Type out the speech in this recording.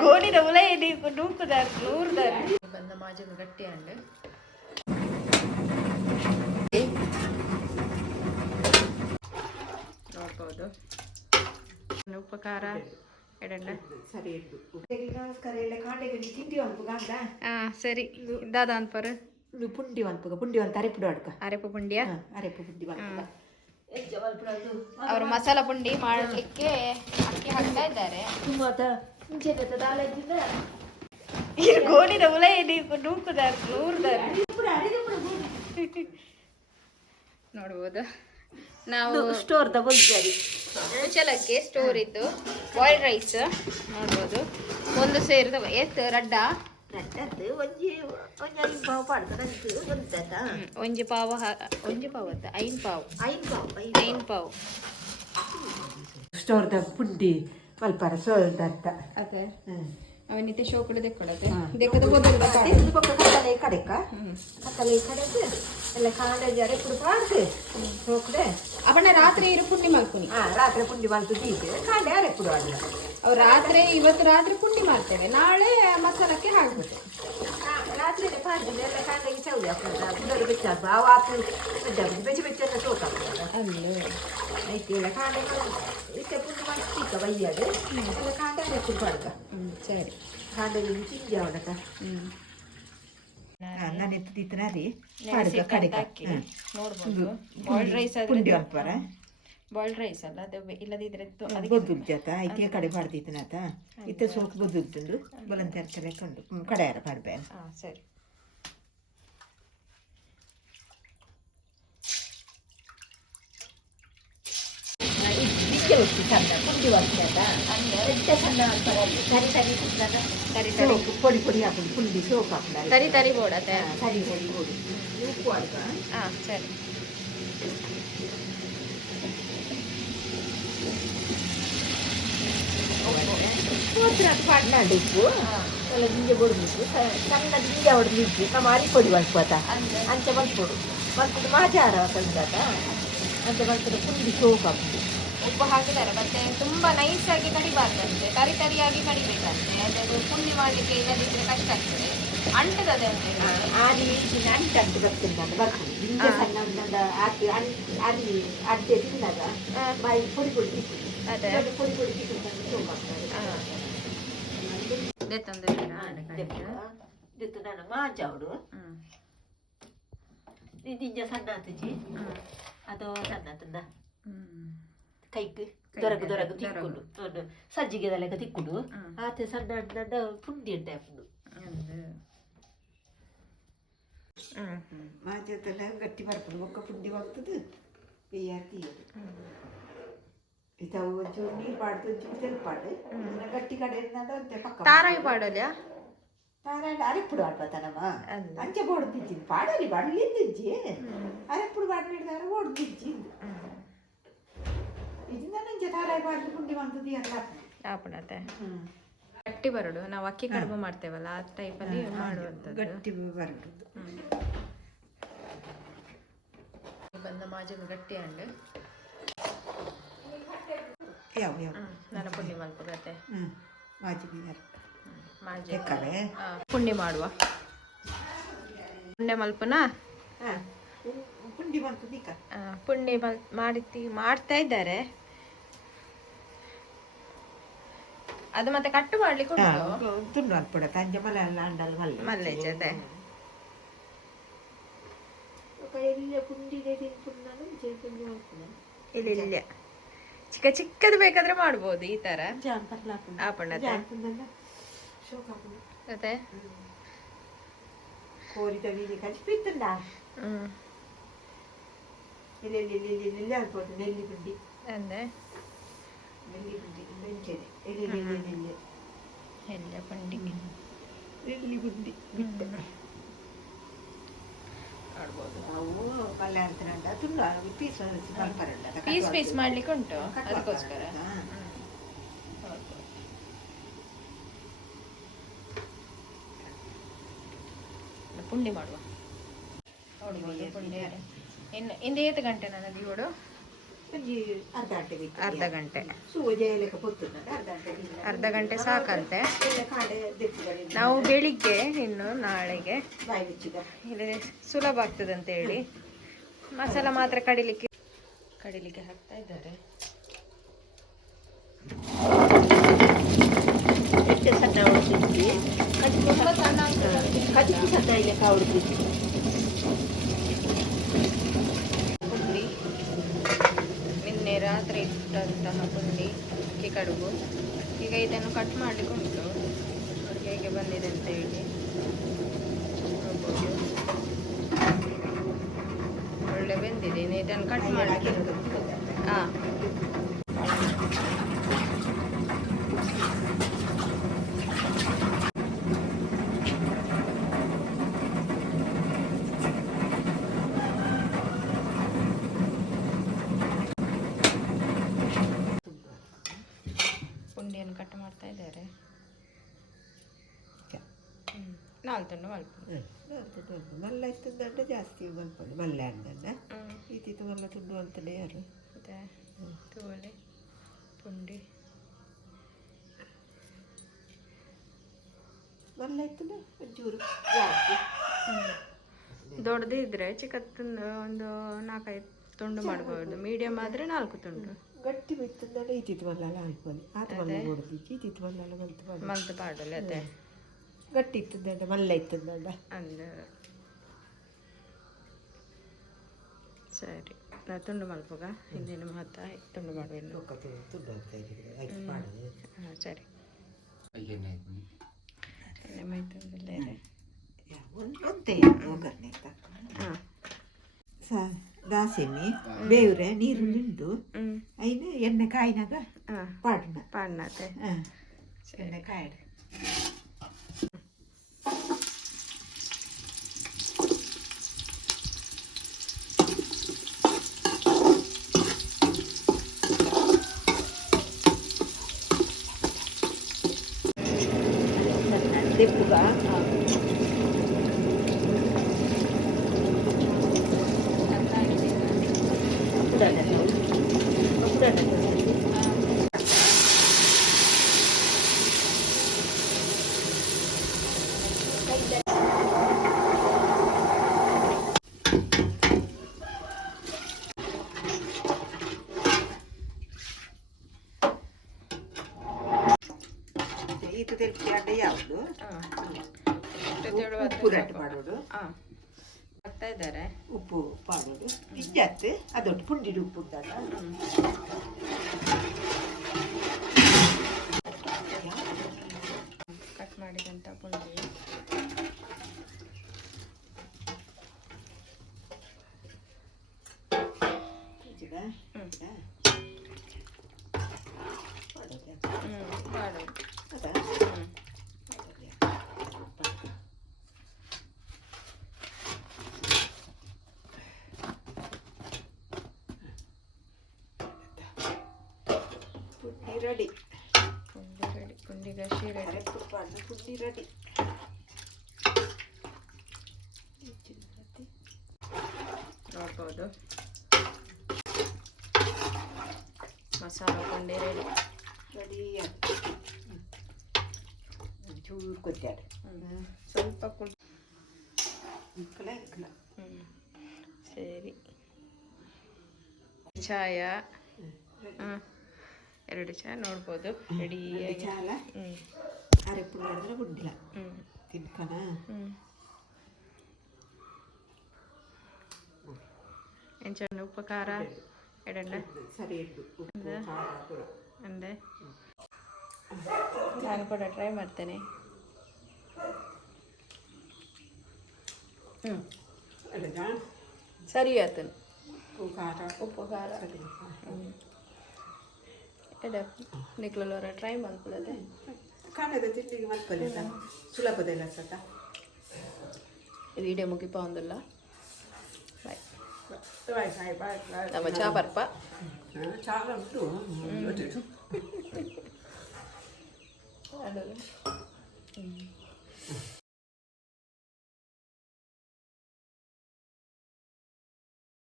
ಗೋಣಿದ ಉಲ ನೂಕುದಾರ್ ನೂರ್ದಾರ್ ಬಂದ ಮಾಜಗ ಗಟ್ಟಿ ಅಂಡ್ ನೋಡ್ಬೋದು ಉಪ್ಪು ಖಾರ ಎಡಣ್ಣ ಸರಿ ಸರಿ ದಾದ ಅನ್ಪರು ಪುಂಡಿ ಪುಂಡಿ ಅರೆಪುಡು ಅಡ್ಕ ಅರೆಪು ಪುಂಡಿಯ ಅರೆಪು ಪುಂಡಿ ಅವರು ಮಸಾಲ ಪುಂಡಿ ಮಾಡಲಿಕ್ಕೆ ಅಕ್ಕಿ ಹಾಕ್ತಾ ಇದ್ದಾರೆ ಗೋಣಿದ ಉಲ ನೂಕುದಾರ್ ನೂರ್ದಾರ್ ನೋಡ್ಬೋದು ನಾವು ಸ್ಟೋರ್ದ ಬಂದಿದ್ದಾರೆ ಕುಚಲಕ್ಕಿ ಸ್ಟೋರ್ ಇದ್ದು ಬಾಯ್ಲ್ಡ್ ರೈಸ್ ನೋಡ್ಬೋದು ಒಂದು ಸೇರಿದ ಎತ್ ರಡ್ಡ ಒಂಜಿ ಪಾವ ಐನ್ ಪಾವ್ ಸ್ಟೋರ್ದ ಪುಂಡಿ ಮಲ್ಪಾರ ಸೋಲ್ದತ್ತ ಅದೇ ಅವನಿತೆ ಶೋಕುಡು ದೆಕ್ಕೊಡತೆ ದೆಕ್ಕದ ಬೊದಲ್ದ ಕತ್ತಲೆ ಕಡೆಕ ಕತ್ತಲೆ ಕಡೆದು ಎಲ್ಲ ಕಾಲೇಜ್ ಅರೆಪುಡು ಪಾಡ್ದು ಶೋಕುಡೆ ಅವನ ರಾತ್ರಿ ಇರು ಪುಂಡಿ ಮಲ್ಪುನಿ ರಾತ್ರಿ ಪುಂಡಿ ಮಲ್ತು ದೀಪೆ ಕಾಂಡೆ ಅರೆಪುಡು ಅಲ್ಲ ಅವ್ರು ರಾತ್ರಿ ಇವತ್ತು ರಾತ್ರಿ ಪುಂಡಿ ಮಾಡ್ತೇವೆ ನಾಳೆ ಮಸಾಲಕ್ಕೆ ಹಾಕ್ಬೇಕು ರಾತ್ರಿ ಪಾಡ್ದು ಎಲ್ಲ ಕಾಂಡೆಗೆ ಚೌಲಿ ಹಾಕ್ತದ ಬುಡರು ಬೆಚ್ಚ ಆವಾತು ಬೆಚ್ಚ ಬೆಚ್ಚ ತೋಟ ಅಲ್ಲೇ ಐತಿ ಎಲ್ಲ ಕಾಂಡೆ ಇಷ್ಟ ಪುಂಡಿ ಮಾಡ್ತೀಕ ಬಯ್ಯದು ಎಲ್ಲ ಕಾಂಡೆ ಅರೆಪುಡು ಪಾಡ್ಕ ಸರಿ ಕಾಂಡೆ ಚಿಂಜ ಅವನಕ ನಾನು ಎತ್ತಿನ ರೀ ನೋಡ್ಬೋದು ಬಾಯ್ಲ್ಡ್ ರೈಸ್ ಪುಂಡಿ ಅಲ್ಪಾರ ಬಾಯ್ಲ್ಡ್ ರೈಸ್ ಅಲ್ಲ ಅದು ಇಲ್ಲದಿದ್ರೆ ಬೊದ್ದುಲ್ ಜಾತ ಐಕೆ ಕಡೆ ಪಾಡ್ದಿತ್ತನಾತ ಇತ್ತ ಸೋಕು ಬೊದ್ದುಲ್ತುಂಡು ಬಲಂತರ್ಕಲೆ ಕಂಡು ಕಡೆಯಾರ ಪಾಡ್ಬೇ ಸರಿ ಸಣ್ಣ ಪುಂಡಿ ಬರ್ತಾದ ಸಣ್ಣ ಪೊಡಿ ಪೊಡಿ ಹಾಕೊಂಡು ಪುಂಡಿ ಸೋಪ್ ಹಾಕ್ತಾರೆ ತರಿ ತರಿ ಬೋಡತ್ತೆ ಸರಿ ಸರಿ ಬೋಡಿ ಉಪ್ಪು ಹಾಕ ಸರಿ ಪಾಡ್ನಾಡು ಉಪ್ಪು ಎಲ್ಲ ಗಿಂಜೆ ಬೊಡ್ಬಿಟ್ಟು ಸಣ್ಣ ಗಿಂಜೆ ಹೊಡೆದಿದ್ದು ಕಮಾರಿ ಪೊಡಿ ಮಲ್ಪೋತ ಅಂಚೆ ಮಲ್ಪೊಡು ಮಲ್ಪುಡು ಮಾಜಾರ ಕಲ್ದಾತ ಅಂಚೆ ಮಲ್ಪದ ಪುಂಡಿ ಸೋಪ್ ಹಾಕ್ಬಿಟ್ಟು ಉಪ್ಪು ಹಾಕಿದ್ದಾರೆ ಮತ್ತೆ ತುಂಬಾ ನೈಸ್ ಆಗಿ ಕಡಿಬಾರ್ದಂತೆ ತರಿ ತರಿಯಾಗಿ ಕಡಿಬೇಕಂತೆ ಅದು ಪುಂಡಿ ಮಾಡಲಿಕ್ಕೆ ಇಲ್ಲದಿದ್ರೆ ಕಷ್ಟ ಆಗ್ತದೆ ಅಂಟದೆ ಅಂತ ಆದಿ ಅಂಟು ಬರ್ತಿದ್ದಾಗ ಬರ್ತೀನಿ ಗಿಂಜೆ ಸಣ್ಣ ಹಾಕಿ ಆದಿ ಅಡ್ಡೆ ತಿಂದಾಗ ಬಾಯಿ ಪೊಡಿ ಪೊಡಿ ತಿಕ್ಕು ಅದೇ ಪೊಡಿ ಪೊಡಿ ತಿಕ್ಕು ಸೋಪ್ ಹಾಕ್ತಾರೆ ನಾನು ಮಾಜಾವಡು ದಿಂಜ ಸಣ್ಣ ತುಜಿ ಅದು ಸಣ್ಣ ತಂದ ಕೈಕ್ ದೊರಕು ದೊರಕು ತಿಕ್ಕುಡು ನೋಡು ಸಜ್ಜಿಗೆದಲೆಗ ತಿಕ್ಕುಡು ಆತ ಸಣ್ಣ ಸಣ್ಣ ಪುಂಡಿ ಅಂತ ಹಾಕುದು ಮಾಜದೆಲ್ಲ ಗಟ್ಟಿ ಬರ್ಪುಡು ಒಕ್ಕ ಪುಂಡಿ ಹೋಗ್ತದೆ ಬೇಯಾಕಿ ಇದಾವು ಒಂಚೂರು ನೀರು ಪಾಡ್ದು ಒಂಚೂರು ತೆಲ್ಪಾಡು ಗಟ್ಟಿ ಕಡೆ ಪಕ್ಕ ತಾರಾಯಿ ಪಾಡಲ್ಯಾ ತಾರಾಯಿ ಅರೆಪ್ಪುಡು ಆಡ್ಬತ್ತನಮ್ಮ ಅಂಚೆ ಬೋಡು ತಿಜ್ಜಿ ಪಾಡಲಿ ಬಡ್ಲಿದ್ದಿಜ್ಜಿ ಅರೆಪ್ಪುಡು ಬಾಡ್ಲಿಡ್ದಾರ ಓಡು ತಿಜ್ಜಿ ಇದನ್ನ ನಂಗೆ ತಾರಾಯಿ ಪಾಡ್ದು ಪುಂಡಿ ಮಾಡ್ತದೆ ಎಲ್ಲ ಆಪಣತೆ ಗಟ್ಟಿ ಬರಡು ನಾವು ಅಕ್ಕಿ ಕಡುಬು ಮಾಡ್ತೇವಲ್ಲ ಆ ಟೈಪಲ್ಲಿ ಮಾಡುವಂಥದ್ದು ಗಟ್ಟಿ ಬರಡು ಬಂದ ಮಾಜಗ ಗಟ್ಟಿ ಅಂಡ್ ಯಾವ ಯಾವ ನನ್ನ ಪುಂಡಿ ಮಲ್ಪಗತ್ತೆ ಮಾಜಿ ಪುಂಡಿ ಮಾಡುವ ಪುಂಡೆ ಮಲ್ಪನ ಪುಂಡಿ ಮಾಡ್ತದೀಕ ಪುಂಡಿ ಮಾಡ್ತಾ ಇದ್ದಾರೆ ಅದು ಮತ್ತೆ ಕಟ್ಟು ಮಾಡ್ಲಿಕ್ಕೆ ಉಂಟು ತುಂಡು ಅಲ್ಪಡ ತಂಜೆ ಮಲೆ ಎಲ್ಲ ಅಂಡಲ್ ಮಲ್ಲೆ ಮಲ್ಲೆ ಜೊತೆ ಇಲ್ಲ ಚಿಕ್ಕ ಚಿಕ್ಕದು ಬೇಕಾದ್ರೆ ಮಾಡ್ಬೋದು ಈ ತರ ಆಪಣ್ಣತೆ ಮತ್ತೆ ಕೋರಿದ ಬೀಜ ಕಲಿಪಿತ್ತಂಡ ಇಲ್ಲಿ ಅಲ್ಬೋದು ನೆಲ್ಲಿ ಪುಂಡಿ ಅಂದ್ರೆ ನೆಲ್ಲಿ ಪುಂಡಿ ಬೆಂಚೆದೆ ಎಲ್ಲ ಪುಂಡಿ ನೆಲ್ಲಿ ಪುಂಡಿ ಬಿಟ್ಟ ನಾವು ಪಲ್ಯ ಅಂತ ತುಂಬ ಪೀಸ್ ಪೀಸ್ ಪೀಸ್ ಮಾಡ್ಲಿಕ್ಕೆ ಉಂಟು ಅದಕ್ಕೋಸ್ಕರ ಪುಂಡಿ ಮಾಡುವ ನೋಡಿ ಪುಂಡಿ ಇನ್ನು ಇಂದು ಏತು ಗಂಟೆ ನನಗೆ ಇವಳು ಒಂಜಿ ಅರ್ಧ ಗಂಟೆ ಬಿಟ್ಟು ಅರ್ಧ ಗಂಟೆ ಸೂಜೆ ಲೆಕ್ಕ ಪೊತ್ತುಂಡ ಅರ್ಧ ಗಂಟೆ ಸಾಕಂತೆ. ಕಾಡೆ ದೆಪ್ಪುಗಳಿಂದ ನಾವು ಬೆಳಿಗ್ಗೆ ಇನ್ನು ನಾಳೆಗೆ ಬಾಯಿ ಮುಚ್ಚಿದ ಇಲ್ಲಿ ಸುಲಭ ಆಗ್ತದೆ ಅಂತ ಹೇಳಿ ಮಸಾಲ ಮಾತ್ರ ಕಡಿಲಿಕ್ಕೆ ಹಾಕ್ತಾ ಇದ್ದಾರೆ. ಎಷ್ಟೇ ಸಣ್ಣ ಹೊಡ್ತಿದ್ವಿ ತುಂಬ ಸಣ್ಣ ಕದಿಕು ಸಣ್ಣ ಲೆಕ್ಕ ಹೊಡ್ತಿದ್ವಿ. ಪುಂಡಿ ನಿನ್ನೆ ರಾತ್ರಿ ಇಟ್ಟಂತಹ ಪುಂಡಿ ಅಕ್ಕಿ ಕಡುಬು. ಈಗ ಇದನ್ನು ಕಟ್ ಮಾಡಲಿಕ್ಕೆ ಉಂಟು, ಅವ್ರಿಗೆ ಹೇಗೆ ಬಂದಿದೆ ಅಂತ ಹೇಳಿ ನೋಡ್ಬೋದು. ಒಳ್ಳೆ ಬೆಂದಿದೆ. ಇನ್ನು ಇದನ್ನು ಕಟ್ ಮಾಡಲಿಕ್ಕೆ ಹಾಂ ಪುಂಡಿಯನ್ನು ಕಟ್ ಮಾಡ್ತಾ ಇದ್ದಾರೆ. ನಾಲ್ಕು ತುಂಡು ಮಲ್ಪುಂಡು ಮಲ್ಲ ಇತ್ತಂದಂಡ ಜಾಸ್ತಿ ಮಲ್ಪಂಡು ಮಲ್ಲೆ ಅಂದಂಡ ಈತಿತ್ತು ಮಲ್ಲ ತುಂಡು ಅಂತಲೇ ಯಾರು ಮತ್ತೆ ತೋಲೆ ಪುಂಡಿ ಮಲ್ಲ ಇತ್ತಂದ ಒಂಚೂರು ಜಾಸ್ತಿ ದೊಡ್ಡದು ಇದ್ರೆ ಚಿಕ್ಕತ್ತೊಂದು ಒಂದು 4-5 ತುಂಡು ಮಾಡ್ಬೋದು. ಮೀಡಿಯಮ್ ಆದರೆ 4 ತುಂಡು. ಗಟ್ಟಿ ಬಿತ್ತಂದಂಡ ಈತಿತ್ತು ಮಲ್ಲ ಅನ್ಕೊಂಡು ಆತ ಮಲ್ಲ ಹೊಡೆದಿದ್ದು ಈತಿತ್ತು ಮಲ್ಲ ಮಲ್ತು ಪಾಡಲ್ಲ ಅದೇ ಗಟ್ಟಿ ಇತ್ತಂದಂಡ ಮಲ್ಲ ಇತ್ತಂದಂಡ ಅಂದ ಸರಿ. ನಾವು ತುಂಡು ಮಲ್ಪೋಗ ಹಿಂದಿನ ಮಾತ ತುಂಡು ಮಾಡುವ. ಹಾಂ ಸರಿ. ಮೈ ತುಂಬಿಲ್ಲ ಹಾಂ ದಾಸೆಮಿ ಬೇವ್ರೆ ನೀರು ನಿಂಡು ಐದು ಎಣ್ಣೆ ಕಾಯಿನಾಗ ಪಾಡ್ನತೆ ಎಣ್ಣೆ ಕಾಯಿಡ ದೆಪ್ಪುಗ ಈತ ತೆಲ್ಪಿಂಡ ಯಾವುದು ಉಪ್ಪು ರಟ್ಟು ಮಾಡೋದು. ಹಾಕ್ತಾ ಇದ್ದಾರೆ. ಉಪ್ಪು ಮಾಡೋದು ಇಜ್ಜತ್ತು ಅದೊಟ್ಟು ಪುಂಡಿಡು ಉಪ್ಪು ಉಂಟಲ್ಲ ಕಟ್ ಮಾಡಿದಂಥ ಪುಂಡಿ ರೆಡಿ. ಪುಂಡಿ ಗಸಿ ರೆಡಿ. ಪುಂಡಿ ರೆಡಿ. ನೋಡ್ಬೋದು ಮಸಾಲ ಪುಂಡಿ ರೆಡಿ. ಚೂರು ಕೊಚ್ಚಾಡ ಸ್ವಲ್ಪ ಇಕ್ಕಲ ಸರಿ. ಚಾಯ 2 ಚಾಯ ನೋಡ್ಬೋದು ರೆಡಿಯಾಗಿ. ಚಾಲ ಅರೆಪ್ಪು ಮಾಡಿದ್ರೆ ಗುಡ್ಡಿಲ್ಲ ತಿನ್ಕಣ. ಎಂಚ ಉಪ್ಪು ಖಾರ ಎಡಂಡ ಸರಿ ಅಂದೆ ನಾನು ಕೂಡ ಟ್ರೈ ಮಾಡ್ತೇನೆ. ಸರಿ ಆಯ್ತು. ಉಪ್ಪು ಖಾರ ಎಡ ನಿಕ್ಲಲ್ಲವರ ಟ್ರೈ ಮಾಡ್ಕೊಳ್ಳೋದೆ ಕಾಣದ ತಿಂಡಿಗೆ ಮಲ್ಪದೆ ಸುಲಭದಲ್ಲ ಸತ. ವಿಡಿಯೋ ಮುಗಿಪ ಒಂದಲ್ಲ. ಬಾಯ್ ಬಾಯ್ ಬಾಯ್ ಬಾಯ್. ನಮ್ಮ ಚಾ ಬರ್ಪ ಚಾಲ ಉಂಟು ಅಡಲು